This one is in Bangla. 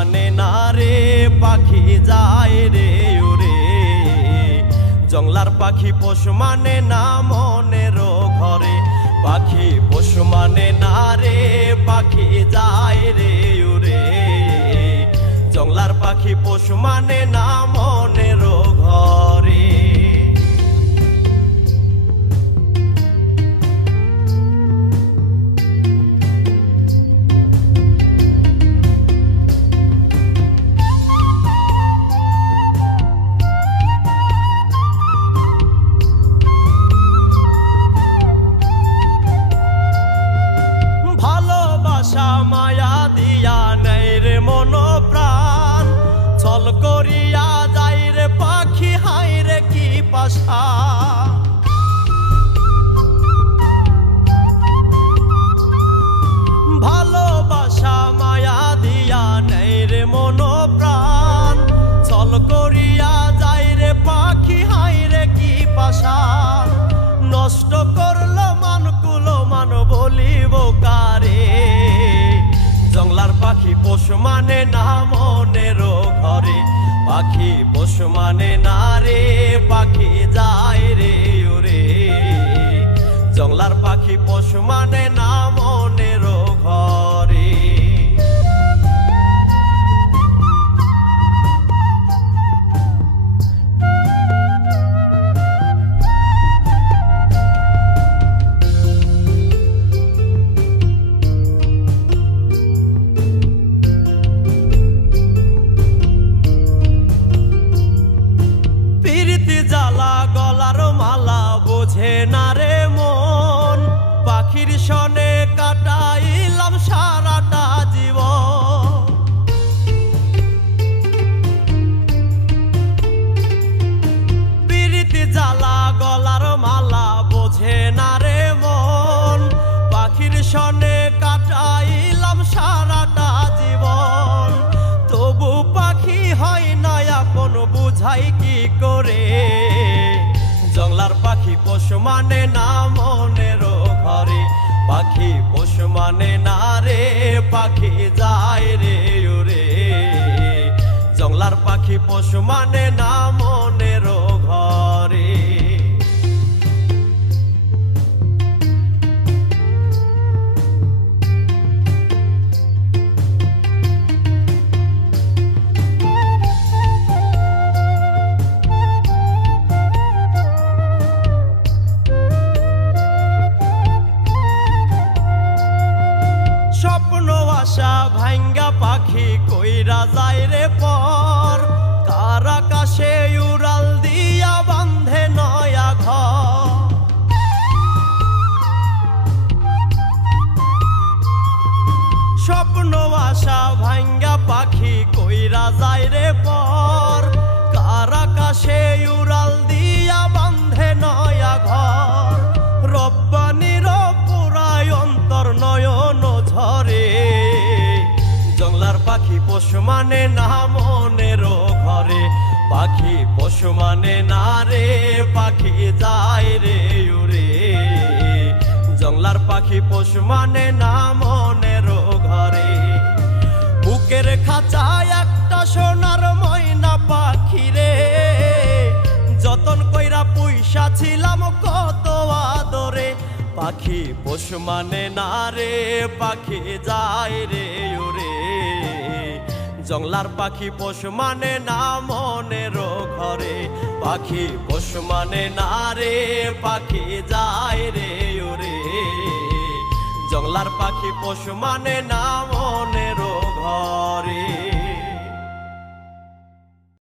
মানে না রে পাখি যায় রে উড়ে। জংলার পাখি পোষ মানে না মনের ঘরে, পাখি পোষ মানে না রে পাখি যায় রে উড়ে। জংলার পাখি পোষ মানে না মনের ঘরে। ভালোবাসা মায়া দিয়া নেই রে মন প্রাণ, ছল করিয়া যাই রে পাখি হাই রে কি পাশা। ভালোবাসা মায়া দিয়া নেই রে মন প্রাণ, ছল করিয়া যাই রে পাখি হাই রে কি পাশা। নষ্ট করলো মানকুল মান বলিব কারে, জংলার পাখি পোষ মানে না মনের ঘরে, পাখি পোষ মানে না রে পাখি যায় রে উড়ে। জংলার পাখি পোষ মানে না মনের ঘরে। জ্বালা গলার মালা বোঝে না রে মন, পাখির সনে কাটাইলাম সারাটা জীবন। পিরিতি জ্বালা গলার মালা বোঝে না রে মন, পাখির সনে কাটাইলাম সারাটা জীবন। তবু পাখি হয় না আপন বুঝাই কি করে, জংলার পাখি পোষ মানে না মনের ঘরে, পাখি পোষ মানে না রে পাখি যায় রে উড়ে। জংলার পাখি পোষ মানে না মনের ঘরে। স্বপ্ন আশা ভাঙ্গা পাখি কইরা যায় রে পর, কার আকাশে উড়াল দিয়া বান্ধে নয়া ঘর। স্বপ্ন আশা ভাঙ্গা পাখি কইরা যায় রে পর, কার আকাশে উড়াল দিয়া বান্ধে নয়া ঘর। রব্বানির পুরায় অন্তর নয়ন ঝরে, জংলার পাখি পোষ মানে না মনের ঘরে, পাখি পোষ মানে না রে পাখি যায় রে উড়ে। জংলার পাখি পোষ মানে না মনের ঘরে। বুকের খাঁচায় একটা সোনার ময়না পাখি রে, যতন কইরা পুইসা ছিলাম কত আদরে, পাখি পোষ মানে না রে পাখি যায় রে উড়ে। জংলার পাখি পোষ মানে না মনের ঘরে, পাখি পোষ মানে না রে পাখি যায় রে উড়ে। জংলার পাখি পোষ মানে না মনের ঘরে।